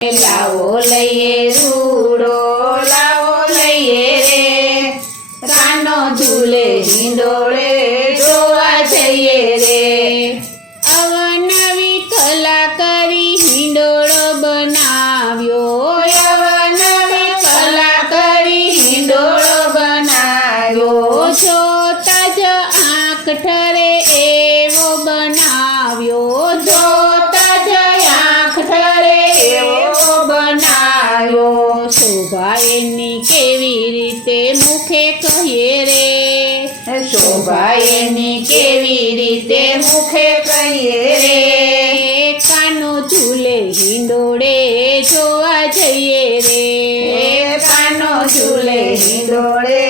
લાવો લઈએ રૂડો લાવો લઈએ રે રાનો ઝૂલે હિંડોળે જોવા જઈએ રે અવનવી કલા કરી હિંડોળો બનાવ્યો અવનવી કલા કરી હિંડોળો બનાવ્યો જોતા જ આંખ ઠરે એવો બનાવ્યો જોતા જ આંખ ઠરે એવો બનાવ્યો શોભા એની કેવી રીતે મુખે કહીએ રે શોભા એની કેવી રીતે મુખે કહીએ રે કાનો ઝૂલે હિંડોળે જોવા જઈએ રે કાનો ઝૂલે હિંડોળે